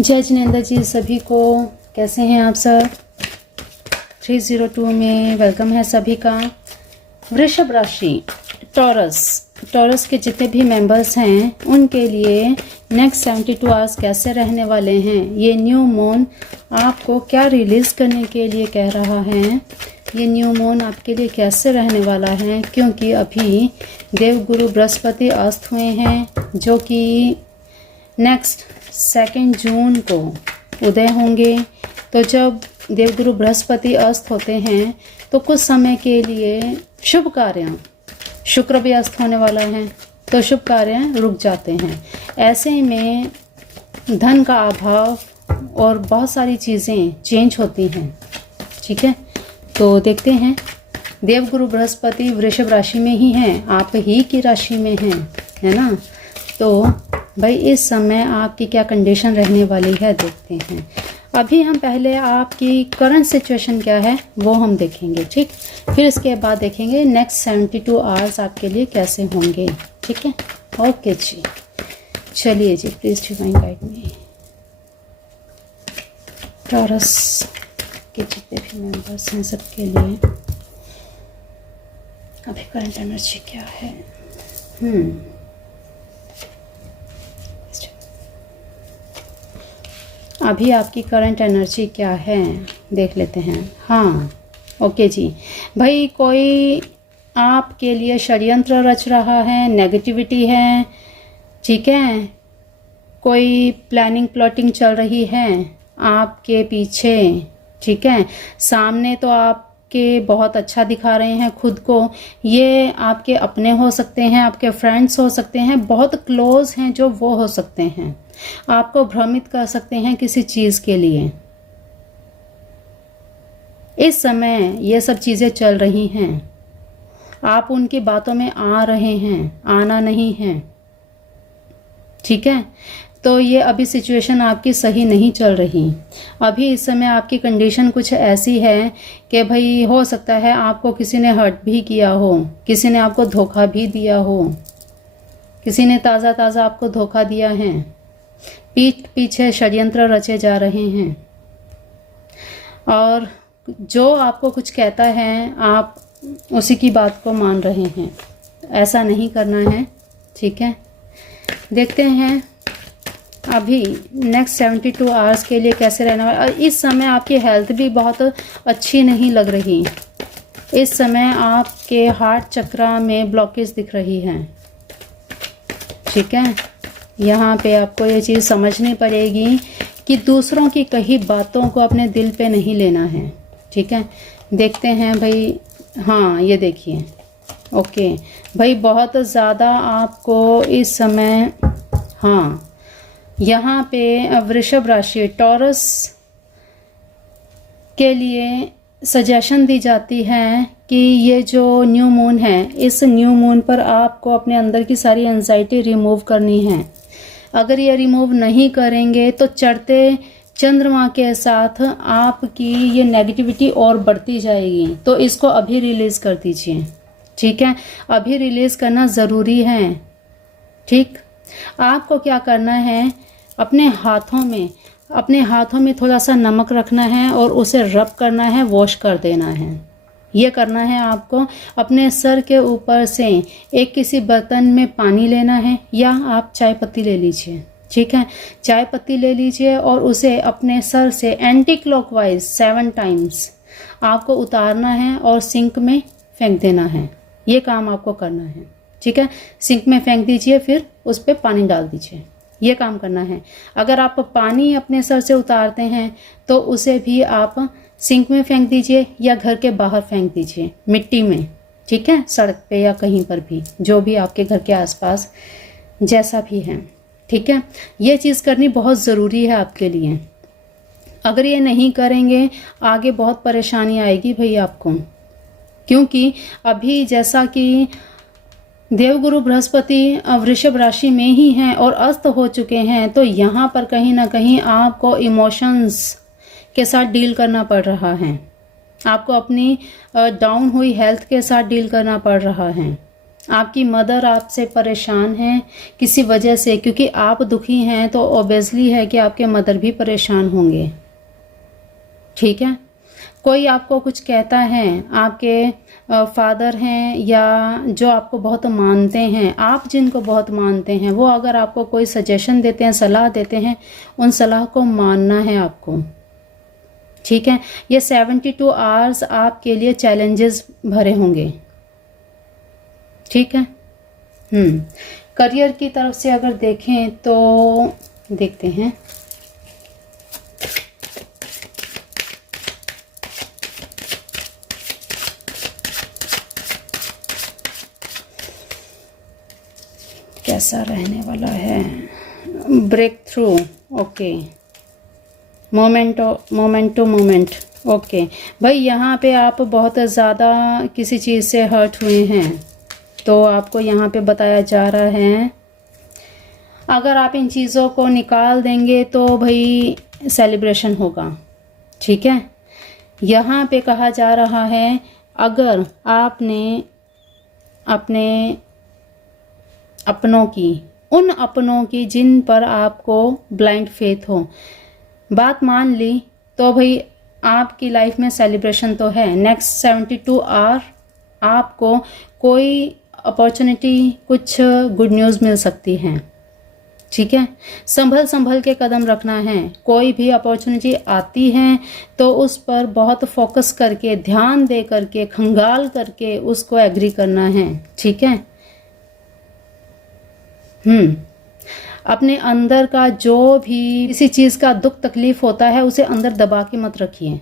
जय जिनेंद्र जी सभी को, कैसे हैं आप सब। 302 में वेलकम है सभी का। वृषभ राशि टॉरस के जितने भी मेंबर्स हैं उनके लिए नेक्स्ट 72 आवर्स कैसे रहने वाले हैं, ये न्यू मून आपको क्या रिलीज़ करने के लिए कह रहा है, ये न्यू मून आपके लिए कैसे रहने वाला है। क्योंकि अभी देवगुरु बृहस्पति अस्त हुए हैं जो कि नेक्स्ट 2 जून को उदय होंगे। तो जब देवगुरु बृहस्पति अस्त होते हैं तो कुछ समय के लिए शुभ कार्य, शुक्र भी अस्त होने वाला है तो शुभ कार्य रुक जाते हैं। ऐसे में धन का अभाव और बहुत सारी चीज़ें चेंज होती हैं। ठीक है, तो देखते हैं। देवगुरु बृहस्पति वृषभ राशि में ही हैं, आप ही की राशि में हैं, है ना। तो भाई इस समय आपकी क्या कंडीशन रहने वाली है देखते हैं। अभी हम पहले आपकी करंट सिचुएशन क्या है वो हम देखेंगे, ठीक। फिर इसके बाद देखेंगे नेक्स्ट 72 आवर्स आपके लिए कैसे होंगे, ठीक है। ओके जी, चलिए जी, please divine guide me. Taurus के जितने भी मेंबर्स हैं सबके लिए अभी करंट एनर्जी क्या है। अभी आपकी करंट एनर्जी क्या है देख लेते हैं। हाँ, ओके जी। भाई कोई आपके लिए षड्यंत्र रच रहा है, नेगेटिविटी है, ठीक है। कोई प्लानिंग प्लॉटिंग चल रही है आपके पीछे, ठीक है। सामने तो आपके बहुत अच्छा दिखा रहे हैं खुद को, ये आपके अपने हो सकते हैं, आपके फ्रेंड्स हो सकते हैं, बहुत क्लोज हैं जो वो हो सकते हैं, आपको भ्रमित कर सकते हैं किसी चीज़ के लिए। इस समय ये सब चीज़ें चल रही हैं, आप उनकी बातों में आ रहे हैं, आना नहीं है, ठीक है। तो ये अभी सिचुएशन आपकी सही नहीं चल रही। अभी इस समय आपकी कंडीशन कुछ ऐसी है कि भाई हो सकता है आपको किसी ने हर्ट भी किया हो, किसी ने आपको धोखा भी दिया हो, किसी ने ताज़ा ताज़ा आपको धोखा दिया है, पीठ पीछे षड्यंत्र रचे जा रहे हैं। और जो आपको कुछ कहता है आप उसी की बात को मान रहे हैं, ऐसा नहीं करना है, ठीक है। देखते हैं अभी नेक्स्ट 72 आवर्स के लिए कैसे रहना है। और इस समय आपकी हेल्थ भी बहुत अच्छी नहीं लग रही। इस समय आपके हार्ट चक्र में ब्लॉकेज दिख रही है, ठीक है। यहाँ पे आपको ये चीज़ समझनी पड़ेगी कि दूसरों की कही बातों को अपने दिल पे नहीं लेना है, ठीक है। देखते हैं भाई। हाँ, ये देखिए, ओके भाई, बहुत ज़्यादा आपको इस समय, हाँ, यहाँ पे वृषभ राशि टॉरस के लिए सजेशन दी जाती है कि ये जो न्यू मून है, इस न्यू मून पर आपको अपने अंदर की सारी एंजाइटी रिमूव करनी है। अगर ये रिमूव नहीं करेंगे तो चढ़ते चंद्रमा के साथ आपकी ये नेगेटिविटी और बढ़ती जाएगी। तो इसको अभी रिलीज़ कर दीजिए, ठीक है। अभी रिलीज़ करना ज़रूरी है, ठीक। आपको क्या करना है, अपने हाथों में थोड़ा सा नमक रखना है और उसे रब करना है, वॉश कर देना है। ये करना है आपको। अपने सर के ऊपर से एक किसी बर्तन में पानी लेना है, या आप चाय पत्ती ले लीजिए, ठीक है। चाय पत्ती ले लीजिए और उसे अपने सर से एंटी क्लॉकवाइज 7 टाइम्स आपको उतारना है और सिंक में फेंक देना है। ये काम आपको करना है, ठीक है। सिंक में फेंक दीजिए, फिर उस पर पानी डाल दीजिए, ये काम करना है। अगर आप पानी अपने सर से उतारते हैं तो उसे भी आप सिंक में फेंक दीजिए या घर के बाहर फेंक दीजिए, मिट्टी में, ठीक है, सड़क पे या कहीं पर भी, जो भी आपके घर के आसपास जैसा भी है, ठीक है। ये चीज़ करनी बहुत ज़रूरी है आपके लिए। अगर ये नहीं करेंगे आगे बहुत परेशानी आएगी भाई आपको। क्योंकि अभी जैसा कि देवगुरु बृहस्पति वृषभ राशि में ही हैं और अस्त हो चुके हैं, तो यहाँ पर कहीं ना कहीं आपको इमोशंस के साथ डील करना पड़ रहा है, आपको अपनी डाउन हुई हेल्थ के साथ डील करना पड़ रहा है, आपकी मदर आपसे परेशान हैं किसी वजह से, क्योंकि आप दुखी हैं तो ऑब्वियसली है कि आपके मदर भी परेशान होंगे। ठीक है, कोई आपको कुछ कहता है, आपके फादर हैं या जो आपको बहुत मानते हैं, आप जिनको बहुत मानते हैं, वो अगर आपको कोई सजेशन देते हैं, सलाह देते हैं, उन सलाह को मानना है आपको। ठीक है, ये 72 आवर्स आपके लिए चैलेंजेस भरे होंगे। ठीक है। करियर की तरफ से अगर देखें तो देखते हैं, कैसा रहने वाला है। Breakthrough, okay, moment to moment, okay भाई। यहाँ पे आप बहुत ज़्यादा किसी चीज़ से हर्ट हुए हैं, तो आपको यहाँ पे बताया जा रहा है अगर आप इन चीज़ों को निकाल देंगे तो भाई सेलिब्रेशन होगा। ठीक है, यहाँ पे कहा जा रहा है अगर आपने अपने अपनों की, उन अपनों की जिन पर आपको ब्लाइंड फेथ हो, बात मान ली, तो भाई आपकी लाइफ में सेलिब्रेशन तो है। नेक्स्ट 72 आवर आपको कोई अपॉर्चुनिटी, कुछ गुड न्यूज़ मिल सकती है। ठीक है, संभल के कदम रखना है। कोई भी अपॉर्चुनिटी आती है तो उस पर बहुत फोकस करके, ध्यान दे करके, खंगाल करके उसको एग्री करना है। ठीक है, अपने अंदर का जो भी किसी चीज़ का दुख तकलीफ होता है उसे अंदर दबा के मत रखिए।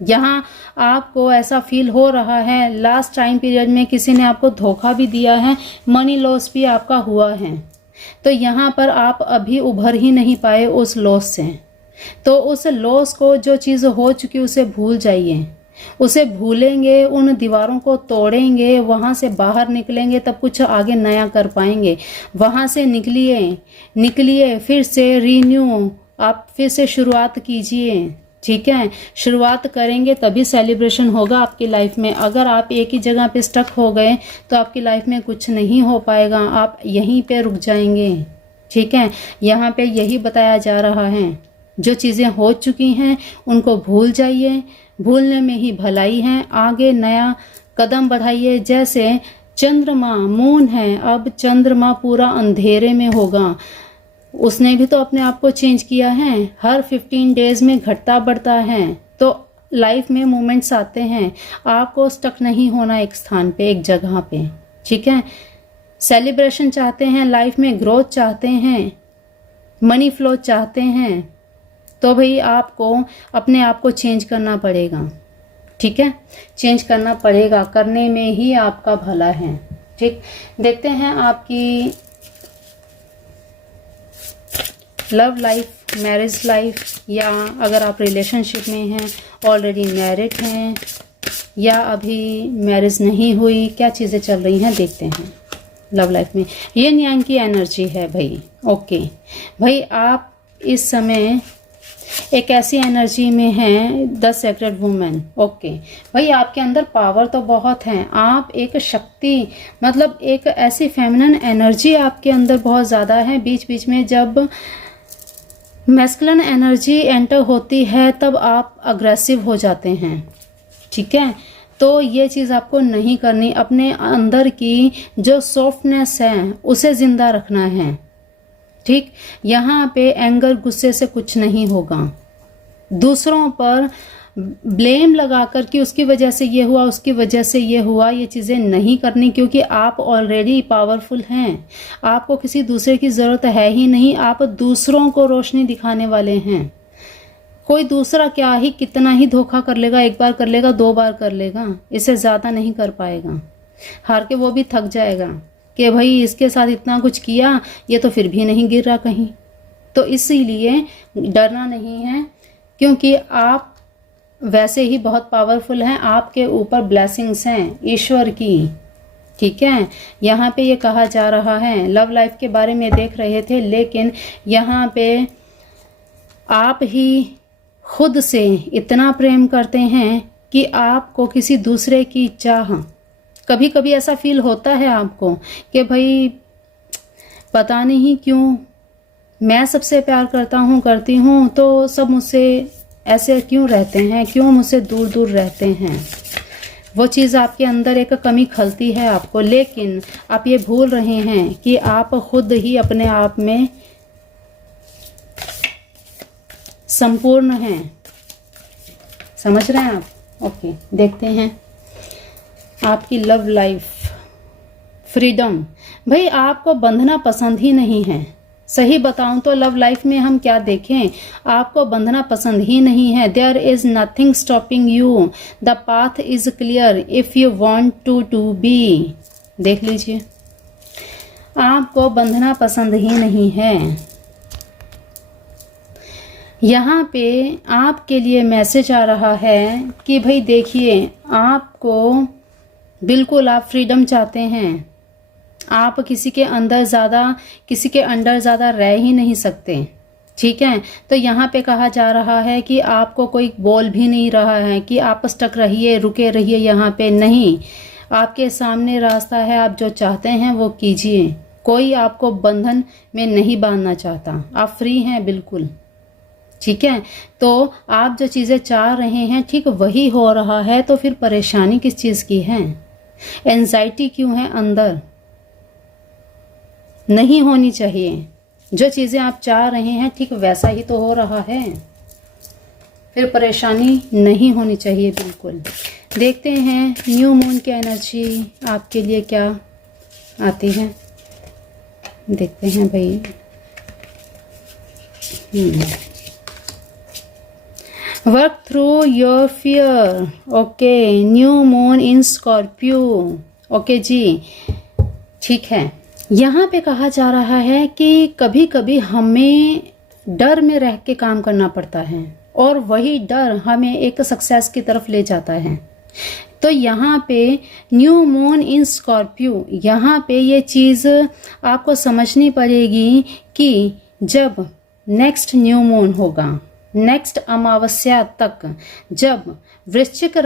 यहाँ आपको ऐसा फील हो रहा है लास्ट टाइम पीरियड में किसी ने आपको धोखा भी दिया है, मनी लॉस भी आपका हुआ है, तो यहाँ पर आप अभी उभर ही नहीं पाए उस लॉस से। तो उस लॉस को, जो चीज़ हो चुकी उसे भूल जाइए, उसे भूलेंगे, उन दीवारों को तोड़ेंगे, वहाँ से बाहर निकलेंगे तब कुछ आगे नया कर पाएंगे। वहाँ से निकलिए, फिर से रीन्यू, आप फिर से शुरुआत कीजिए। ठीक है, शुरुआत करेंगे तभी सेलिब्रेशन होगा आपकी लाइफ में। अगर आप एक ही जगह पे स्टक हो गए तो आपकी लाइफ में कुछ नहीं हो पाएगा, आप यहीं पे रुक जाएंगे। ठीक है, यहाँ पे यही बताया जा रहा है, जो चीज़ें हो चुकी हैं उनको भूल जाइए, भूलने में ही भलाई है। आगे नया कदम बढ़ाइए। जैसे चंद्रमा, मून है, अब चंद्रमा पूरा अंधेरे में होगा, उसने भी तो अपने आप को चेंज किया है, हर 15 डेज में घटता बढ़ता है। तो लाइफ में मोमेंट्स आते हैं, आपको स्टक नहीं होना एक स्थान पे, एक जगह पे। ठीक है, सेलिब्रेशन चाहते हैं, लाइफ में ग्रोथ चाहते हैं, मनी फ्लो चाहते हैं, तो भाई आपको अपने आप को चेंज करना पड़ेगा। ठीक है, चेंज करना पड़ेगा, करने में ही आपका भला है। ठीक, देखते हैं आपकी लव लाइफ, मैरिज लाइफ, या अगर आप रिलेशनशिप में हैं, ऑलरेडी मैरिड हैं, या अभी मैरिज नहीं हुई, क्या चीज़ें चल रही हैं देखते हैं लव लाइफ में। ये न्याय की एनर्जी है भाई। ओके भाई, आप इस समय एक ऐसी एनर्जी में हैं, द सेक्रेड वुमेन। ओके भाई, आपके अंदर पावर तो बहुत है, आप एक शक्ति, मतलब एक ऐसी फेमिनिन एनर्जी आपके अंदर बहुत ज़्यादा है। बीच बीच में जब मैस्कुलिन एनर्जी एंटर होती है तब आप अग्रेसिव हो जाते हैं। ठीक है, तो ये चीज़ आपको नहीं करनी। अपने अंदर की जो सॉफ्टनेस है उसे ज़िंदा रखना है। ठीक, यहाँ पे एंगर, गुस्से से कुछ नहीं होगा। दूसरों पर ब्लेम लगा कर कि उसकी वजह से ये हुआ, उसकी वजह से ये हुआ, ये चीज़ें नहीं करनी, क्योंकि आप ऑलरेडी पावरफुल हैं। आपको किसी दूसरे की ज़रूरत है ही नहीं, आप दूसरों को रोशनी दिखाने वाले हैं। कोई दूसरा क्या ही, कितना ही धोखा कर लेगा, एक बार कर लेगा, 2 बार कर लेगा, इससे ज़्यादा नहीं कर पाएगा। हार के वो भी थक जाएगा कि भाई इसके साथ इतना कुछ किया, ये तो फिर भी नहीं गिर रहा कहीं। तो इसीलिए डरना नहीं है, क्योंकि आप वैसे ही बहुत पावरफुल हैं, आपके ऊपर ब्लेसिंग्स हैं ईश्वर की। ठीक है, यहाँ पे ये कहा जा रहा है, लव लाइफ के बारे में देख रहे थे, लेकिन यहाँ पे आप ही खुद से इतना प्रेम करते हैं कि आपको किसी दूसरे की चाह कभी कभी ऐसा फील होता है आपको कि भाई पता नहीं क्यों मैं सबसे प्यार करता हूँ, करती हूँ, तो सब मुझसे ऐसे क्यों रहते हैं, क्यों मुझसे दूर दूर रहते हैं। वो चीज़ आपके अंदर एक कमी खलती है आपको, लेकिन आप ये भूल रहे हैं कि आप खुद ही अपने आप में संपूर्ण हैं। समझ रहे हैं आप? ओके, देखते हैं आपकी लव लाइफ। फ्रीडम, भाई आपको बंधना पसंद ही नहीं है। सही बताऊं तो लव लाइफ में हम क्या देखें, आपको बंधना पसंद ही नहीं है। There is nothing stopping you, the path is clear if you want to be. देख लीजिए, आपको बंधना पसंद ही नहीं है। यहाँ पे आपके लिए मैसेज आ रहा है कि भाई देखिए, आपको बिल्कुल आप फ्रीडम चाहते हैं। आप किसी के अंदर ज़्यादा रह ही नहीं सकते, ठीक है। तो यहाँ पे कहा जा रहा है कि आपको कोई बोल भी नहीं रहा है कि आप स्टक रहिए, रुके रहिए यहाँ पे, नहीं। आपके सामने रास्ता है, आप जो चाहते हैं वो कीजिए। कोई आपको बंधन में नहीं बांधना चाहता, आप फ्री हैं बिल्कुल, ठीक है। तो आप जो चीज़ें चाह रहे हैं ठीक वही हो रहा है, तो फिर परेशानी किस चीज़ की है, एंजाइटी क्यों है अंदर? नहीं होनी चाहिए। जो चीज़ें आप चाह रहे हैं ठीक वैसा ही तो हो रहा है, फिर परेशानी नहीं होनी चाहिए बिल्कुल। देखते हैं न्यू मून की एनर्जी आपके लिए क्या आती है, देखते हैं भाई। Work through your fear, okay. New moon in Scorpio, okay जी, ठीक है। यहाँ पे कहा जा रहा है कि कभी कभी हमें डर में रह के काम करना पड़ता है और वही डर हमें एक सक्सेस की तरफ ले जाता है। तो यहाँ पे न्यू मून इन स्कॉर्पियो, यहाँ पे ये चीज़ आपको समझनी पड़ेगी कि जब नेक्स्ट न्यू मून होगा, नेक्स्ट अमावस्या तक, जब वृश्चिक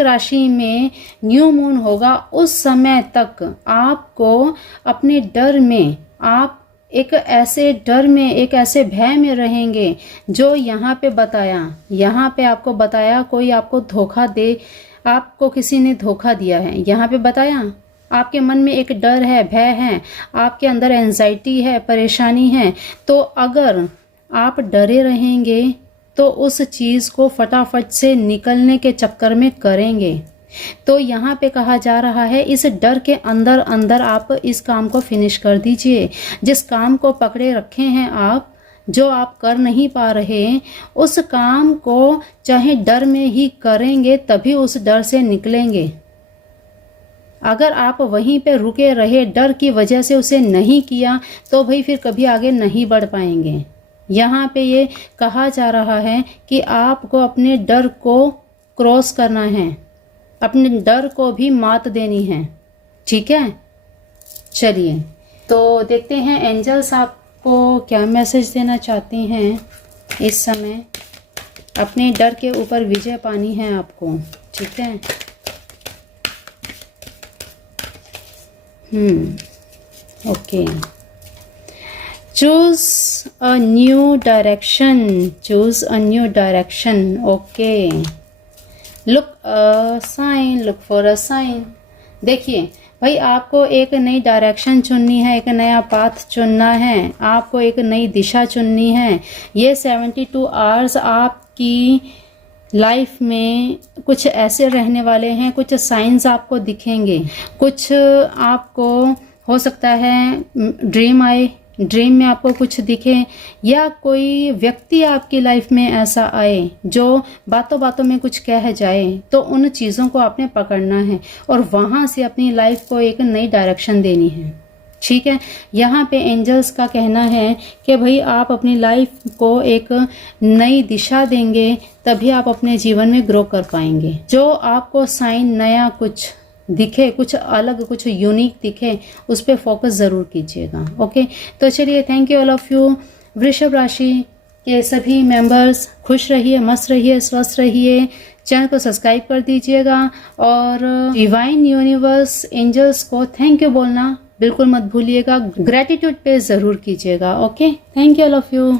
राशि में न्यू मून होगा, उस समय तक आपको अपने डर में, आप एक ऐसे डर में, एक ऐसे भय में रहेंगे जो यहाँ पे आपको बताया कोई आपको धोखा दे, आपको किसी ने धोखा दिया है। यहाँ पे बताया आपके मन में एक डर है, भय है, आपके अंदर एंजाइटी है, परेशानी है। तो अगर आप डरे रहेंगे तो उस चीज़ को फटाफट से निकलने के चक्कर में करेंगे। तो यहाँ पे कहा जा रहा है इस डर के अंदर अंदर आप इस काम को फिनिश कर दीजिए। जिस काम को पकड़े रखे हैं आप, जो आप कर नहीं पा रहे, उस काम को चाहे डर में ही करेंगे तभी उस डर से निकलेंगे। अगर आप वहीं पे रुके रहे, डर की वजह से उसे नहीं किया, तो भाई फिर कभी आगे नहीं बढ़ पाएंगे। यहाँ पे ये कहा जा रहा है कि आपको अपने डर को क्रॉस करना है, अपने डर को भी मात देनी है, ठीक है। चलिए तो देखते हैं एंजल्स आपको क्या मैसेज देना चाहती हैं इस समय। अपने डर के ऊपर विजय पानी है आपको, ठीक है। Okay. Choose a new direction. Choose a new direction. Okay. Look a sign. Look for a sign. देखिए भाई, आपको एक नई डायरेक्शन चुननी है, एक नया पाथ चुनना है, आपको एक नई दिशा चुननी है। ये 72 आवर्स आपकी लाइफ में कुछ ऐसे रहने वाले हैं, कुछ साइंस आपको दिखेंगे, कुछ आपको हो सकता है ड्रीम में आपको कुछ दिखे, या कोई व्यक्ति आपकी लाइफ में ऐसा आए जो बातों बातों में कुछ कह जाए। तो उन चीज़ों को आपने पकड़ना है और वहाँ से अपनी लाइफ को एक नई डायरेक्शन देनी है, ठीक है। यहाँ पे एंजल्स का कहना है कि भाई आप अपनी लाइफ को एक नई दिशा देंगे तभी आप अपने जीवन में ग्रो कर पाएंगे। जो आपको साइन नया कुछ दिखे, कुछ अलग, कुछ यूनिक दिखे, उस पर फोकस ज़रूर कीजिएगा। ओके, तो चलिए, thank you all of you. वृषभ राशि के सभी मेंबर्स खुश रहिए, मस्त रहिए, स्वस्थ रहिए, चैनल को सब्सक्राइब कर दीजिएगा और डिवाइन यूनिवर्स एंजल्स को थैंक यू बोलना बिल्कुल मत भूलिएगा। ग्रेटिट्यूड पे ज़रूर कीजिएगा। Okay, thank you, I love you.